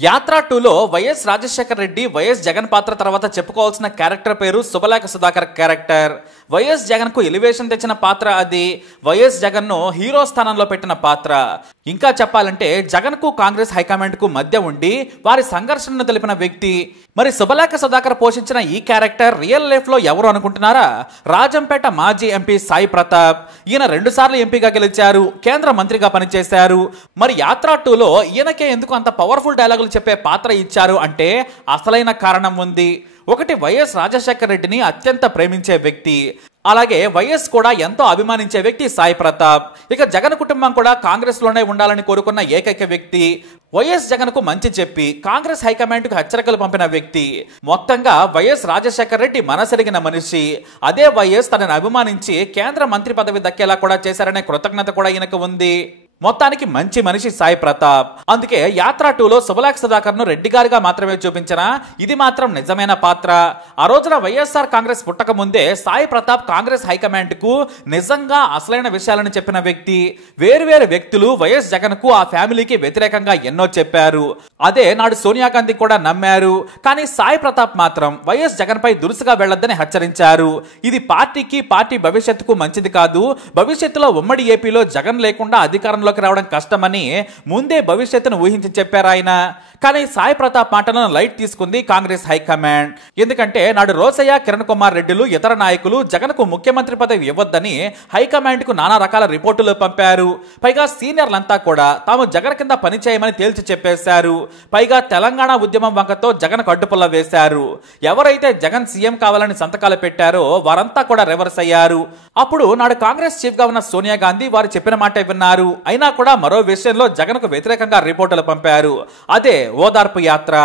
యాత్ర 2లో YS Rajasekhar Reddy YS Jagan పాత్ర తర్వాత చెప్పుకోవాల్సిన క్యారెక్టర్ పేరు శుభలేఖ సుధాకర్ క్యారెక్టర్. వైఎస్ జగన్ కు ఎలివేషన్ తెచ్చిన పాత్ర అది. వైఎస్ జగన్ ను హీరో స్థానంలో పెట్టిన పాత్ర. ఇంకా చెప్పాలంటే జగన్ కు కాంగ్రెస్ హైకమాండ్ కు మధ్య ఉండి వారి సంఘర్షణను తెలిపిన వ్యక్తి. మరి శుభలేఖ సుధాకర్ పోషించిన ఈ క్యారెక్టర్ రియల్ లైఫ్ లో ఎవరు అనుకుంటున్నారా? రాజంపేట మాజీ ఎంపీ సాయి ప్రతాప్. ఈయన 2 సార్లు ఎంపీగా గెలిచారు, కేంద్ర మంత్రిగా పనిచేశారు. మరి యాత్ర 2లో ఈయనకే ఎందుకు అంత పవర్ఫుల్ డైలాగులు చెప్పే పాత్ర ఇచ్చారు అంటే అసలైన కారణం ఉంది. ఒకటి, వైఎస్ రాజశేఖర్ రెడ్డిని అత్యంత ప్రేమించే వ్యక్తి. అలాగే వైఎస్ కూడా ఎంతో అభిమానించే వ్యక్తి సాయి ప్రతాప్. ఇక జగన్ కుటుంబం కూడా కాంగ్రెస్ లోనే ఉండాలని కోరుకున్న ఏకైక వ్యక్తి. వైఎస్ జగన్ కు మంచి చెప్పి కాంగ్రెస్ హైకమాండ్ కు హెచ్చరికలు పంపిన వ్యక్తి. మొత్తంగా వైఎస్ రాజశేఖర్ రెడ్డి మనసెరిగిన మనిషి. అదే వైఎస్ తనని అభిమానించి కేంద్ర మంత్రి పదవి దక్కేలా కూడా చేశారనే కృతజ్ఞత కూడా ఈయనకు ఉంది. మొత్తానికి మంచి మనిషి సాయి ప్రతాప్. అందుకే యాత్ర 2లో శుభలేఖ సుధాకర్ ను రెడ్డి గారిగా మాత్రమే చూపించినా ఇది మాత్రం నిజమైన పాత్ర. ఆ రోజున వైఎస్ఆర్ కాంగ్రెస్ పుట్టక ముందే సాయి ప్రతాప్ కాంగ్రెస్ హైకమాండ్ కు నిజంగా అసలైన విషయాలను చెప్పిన వ్యక్తి. వేరువేరు వ్యక్తులు వైఎస్ జగన్ కు ఆ ఫ్యామిలీకి వ్యతిరేకంగా ఎన్నో చెప్పారు. అదే నాడు సోనియా గాంధీ కూడా నమ్మారు. కానీ సాయి ప్రతాప్ మాత్రం వైఎస్ జగన్ పై దురుసుగా వెళ్లొద్దని హెచ్చరించారు. ఇది పార్టీకి, పార్టీ భవిష్యత్తుకు మంచిది కాదు. భవిష్యత్తులో ఉమ్మడి ఏపీలో జగన్ లేకుండా అధికారంలో రావడం కష్టమని ముందే భవిష్యత్తును ఊహించి చెప్పారు ఆయన. కానీ సాయి ప్రతాప్ మాటలను లైట్ తీసుకుంది కాంగ్రెస్ హైకమాండ్. ఎందుకంటే నాడు రోసయ్య, కిరణ్ కుమార్ రెడ్డిలు, ఇతర నాయకులు జగన్ కు ముఖ్యమంత్రి పదవి ఇవ్వొద్దని హైకమాండ్ కు నానా రకాల రిపోర్టులు పంపారు. పైగా సీనియర్లంతా కూడా తాము జగన్ కింద పనిచేయమని తేల్చి చెప్పేశారు. పైగా తెలంగాణ ఉద్యమం వంకతో జగన్ అడ్డుపుల్ల వేశారు. ఎవరైతే జగన్ సీఎం కావాలని సంతకాలు పెట్టారో వారంతా కూడా రివర్స్ అయ్యారు. అప్పుడు నాడు కాంగ్రెస్ చీఫ్ గా ఉన్న సోనియా గాంధీ వారు చెప్పిన మాట విన్నారు. అయినా కూడా మరో విషయంలో జగన్ కు వ్యతిరేకంగా రిపోర్టులు పంపారు. అదే ఓదార్పు యాత్ర.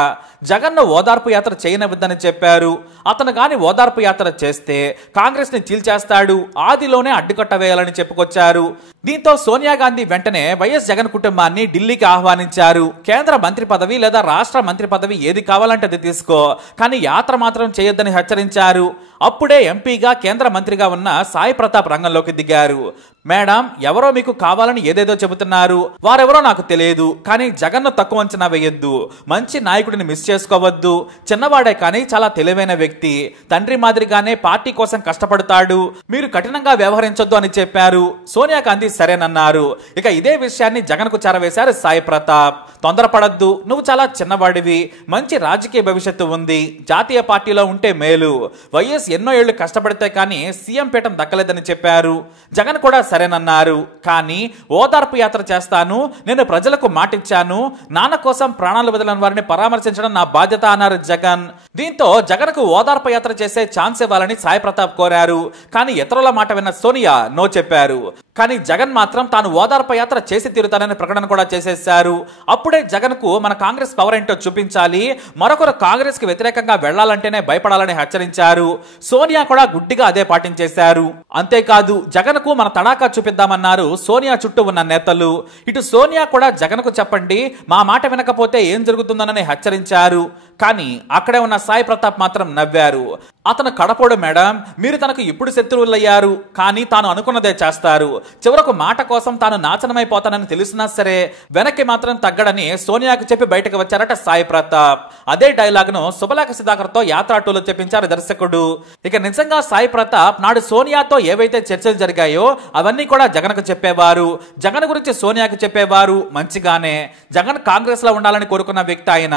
జగన్ ను ఓదార్పు యాత్ర చేయనివ్వద్దని చెప్పారు. అతను గాని ఓదార్పు యాత్ర చేస్తే కాంగ్రెస్ ని చీల్చేస్తాడు, ఆదిలోనే అడ్డుకట్ట వేయాలని చెప్పుకొచ్చారు. దీంతో సోనియా గాంధీ వెంటనే వైఎస్ జగన్ కుటుంబాన్ని ఢిల్లీకి ఆహ్వానించారు. కేంద్ర మంత్రి పదవి లేదా రాష్ట్ర మంత్రి పదవి ఏది కావాలంటే అది తీసుకో, కానీ యాత్ర మాత్రం చేయొద్దని హెచ్చరించారు. అప్పుడే ఎంపీగా కేంద్ర మంత్రిగా ఉన్న సాయి ప్రతాప్ రంగంలోకి దిగారు. మేడం, ఎవరో మీకు కావాలని ఏదేదో చెబుతున్నారు, వారెవరో నాకు తెలియదు, కానీ జగన్ ను తక్కువ అంచనా వేయొద్దు, మంచి నాయకుడిని మిస్ చేసుకోవద్దు. చిన్నవాడే కానీ చాలా తెలివైన వ్యక్తి, తండ్రి మాదిరిగానే పార్టీ కోసం కష్టపడతాడు, మీరు కఠినంగా వ్యవహరించొద్దు అని చెప్పారు. సోనియా గాంధీ సరేనన్నారు. ఇక ఇదే విషయాన్ని జగన్ కు చేరవేశారు సాయి ప్రతాప్. తొందరపడద్దు, నువ్వు చాలా చిన్నవాడివి, మంచి రాజకీయ భవిష్యత్తు ఉంది, జాతీయ పార్టీలో ఉంటే మేలు, వైఎస్ ఎన్నో ఏళ్లు కష్టపడితే కానీ సీఎం పీఠం దక్కలేదని చెప్పారు. జగన్ కూడా సరేనన్నారు. కానీ ఓదార్పు యాత్ర చేస్తాను, నేను ప్రజలకు మాటిచ్చాను, నాన్న కోసం ప్రాణాలు వదిలిన వారిని పరామర్శించడం నా బాధ్యత అన్నారు జగన్. దీంతో జగన్ కు ఓదార్పు యాత్ర చేసే ఛాన్స్ ఇవ్వాలని సాయి ప్రతాప్ కోరారు. కానీ ఇతరుల మాట విన్న సోనియా నో చెప్పారు. కానీ జగన్ మాత్రం తాను ఓదార్పు యాత్ర చేసి తీరుతానని ప్రకటన కూడా చేసేశారు. అప్పుడే జగన్ కు మన కాంగ్రెస్ పవర్ ఏంటో చూపించాలి, మరొకరు కాంగ్రెస్ కి వ్యతిరేకంగా వెళ్లాలంటేనే భయపడాలని హెచ్చరించారు. సోనియా కూడా గుడ్డిగా అదే పాటించేశారు. అంతేకాదు జగన్ కు మన తడాకా చూపిద్దామన్నారు సోనియా చుట్టూ ఉన్న నేతలు. ఇటు సోనియా కూడా జగన్ కు చెప్పండి, మా మాట వినకపోతే ఏం జరుగుతుందోనని హెచ్చరించారు. కానీ అక్కడే ఉన్న సాయి ప్రతాప్ మాత్రం నవ్వారు. అతను కడపోడు మేడం, మీరు తనకు ఇప్పుడు శత్రువులయ్యారు, కానీ తాను అనుకున్నదే చేస్తారు. చివరకు మాట కోసం తాను నాశనమైపోతానని తెలిసినా సరే వెనక్కి మాత్రం తగ్గడని సోనియాకు చెప్పి బయటకు వచ్చారట సాయి ప్రతాప్. అదే డైలాగ్ ను శుభలేఖ సుధాకర్ తో యాత్ర 2లో చెప్పించారు దర్శకుడు. ఇక నిజంగా సాయి ప్రతాప్ నాడు సోనియాతో ఏవైతే చర్చలు జరిగాయో అవన్నీ కూడా జగన్ కు చెప్పేవారు. జగన్ గురించి సోనియాకు చెప్పేవారు మంచిగానే. జగన్ కాంగ్రెస్ లో ఉండాలని కోరుకున్న వ్యక్తి ఆయన.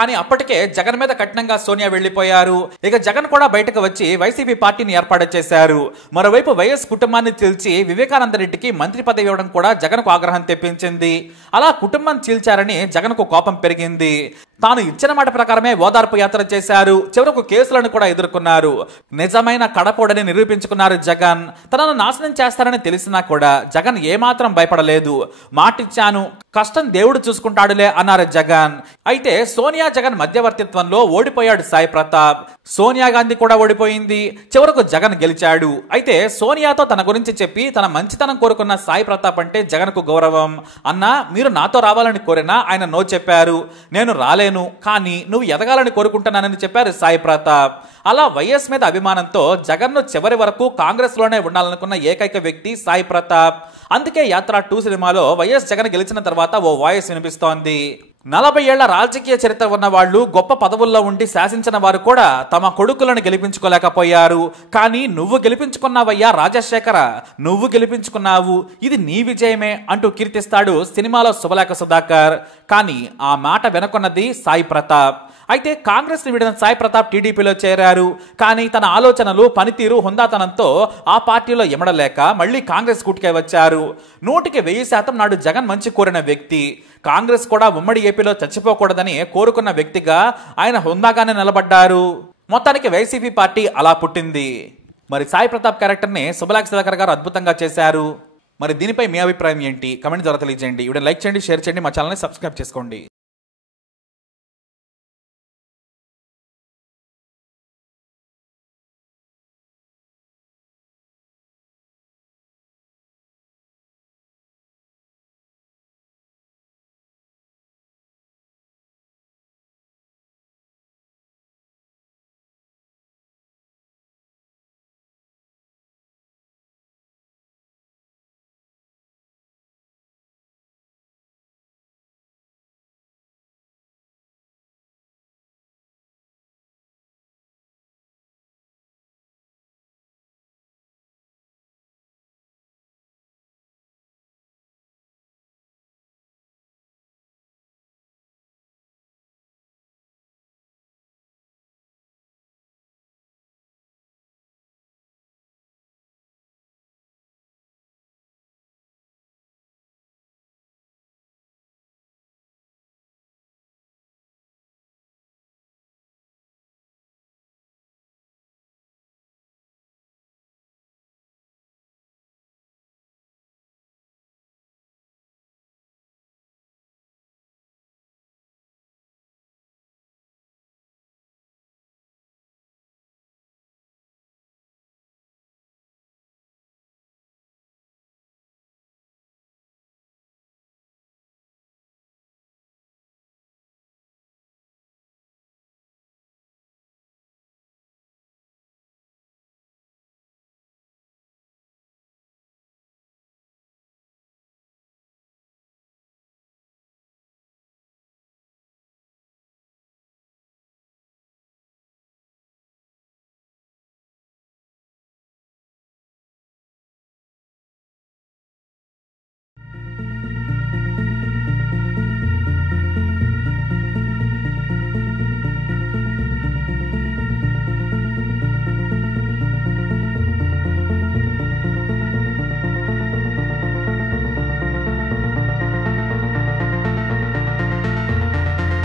కానీ అప్పటికే జగన్ మీద కఠినంగా సోనియా వెళ్లిపోయారు. ఇక జగన్ కూడా బయటకు వచ్చి వైసీపీ పార్టీని ఏర్పాటు చేశారు. మరోవైపు వైఎస్ కుటుంబాన్ని చీల్చి వివేకానంద రెడ్డికి మంత్రి పదవి ఇవ్వడం కూడా జగన్ కు ఆగ్రహం తెప్పించింది. అలా కుటుంబం చీల్చారని జగన్ కు కోపం పెరిగింది. తాను ఇచ్చిన మాట ప్రకారమే ఓదార్పు యాత్ర చేశారు. చివరకు కేసులను కూడా ఎదుర్కొన్నారు. నిజమైన కడపోడని నిరూపించుకున్నారు జగన్. తనను నాశనం చేస్తారని తెలిసినా కూడా జగన్ ఏమాత్రం భయపడలేదు. మాటిచ్చాను, కష్టం దేవుడు చూసుకుంటాడులే అన్నారు జగన్. అయితే సోనియా జగన్ మధ్యవర్తిత్వంలో ఓడిపోయాడు సాయి ప్రతాప్. సోనియా గాంధీ కూడా ఓడిపోయింది. చివరకు జగన్ గెలిచాడు. అయితే సోనియాతో తన గురించి చెప్పి తన మంచితనం కోరుకున్న సాయి ప్రతాప్ అంటే జగన్ కు గౌరవం. అన్నా, మీరు నాతో రావాలని కోరినా ఆయన నో చెప్పారు. నేను రాలేను, కానీ నువ్వు ఎదగాలని కోరుకుంటున్నానని చెప్పారు సాయి ప్రతాప్. అలా వైఎస్ మీద అభిమానంతో జగన్ ను చివరి వరకు కాంగ్రెస్ లోనే ఉండాలనుకున్న ఏకైక వ్యక్తి సాయి ప్రతాప్. అందుకే యాత్ర 2 సినిమాలో వైఎస్ జగన్ గెలిచిన తర్వాత ఓ వాయిస్ వినిపిస్తోంది. 40 ఏళ్ల రాజకీయ చరిత్ర ఉన్న వాళ్ళు, గొప్ప పదవుల్లో ఉండి శాసించిన వారు కూడా తమ కొడుకులను గెలిపించుకోలేకపోయారు. కానీ నువ్వు గెలిపించుకున్నావయ్యా రాజశేఖర, నువ్వు గెలిపించుకున్నావు, ఇది నీ విజయమే అంటూ కీర్తిస్తాడు సినిమాలో శుభలేఖ సుధాకర్. కానీ ఆ మాట వెనుకున్నది సాయి ప్రతాప్. అయితే కాంగ్రెస్ ని వీడిన సాయి ప్రతాప్ టీడీపీలో చేరారు. కానీ తన ఆలోచనలు, పనితీరు, హుందాతనంతో ఆ పార్టీలో ఎమడలేక మళ్ళీ కాంగ్రెస్ కూటికే వచ్చారు. 100% నాడు జగన్ మంచి కోరిన వ్యక్తి. కాంగ్రెస్ కూడా ఉమ్మడి ఏపీలో చచ్చిపోకూడదని కోరుకున్న వ్యక్తిగా ఆయన హుందాగానే నిలబడ్డారు. మొత్తానికి వైసీపీ పార్టీ అలా పుట్టింది. మరి సాయి ప్రతాప్ క్యారెక్టర్ని శుభలేఖ సుధాకర్ గారు అద్భుతంగా చేశారు. మరి దీనిపై మీ అభిప్రాయం ఏంటి? కమెంట్ ద్వారా తెలియజేయండి. వీడియో లైక్ చేయండి, షేర్ చేయండి, మా ఛానల్ని సబ్స్క్రైబ్ చేసుకోండి.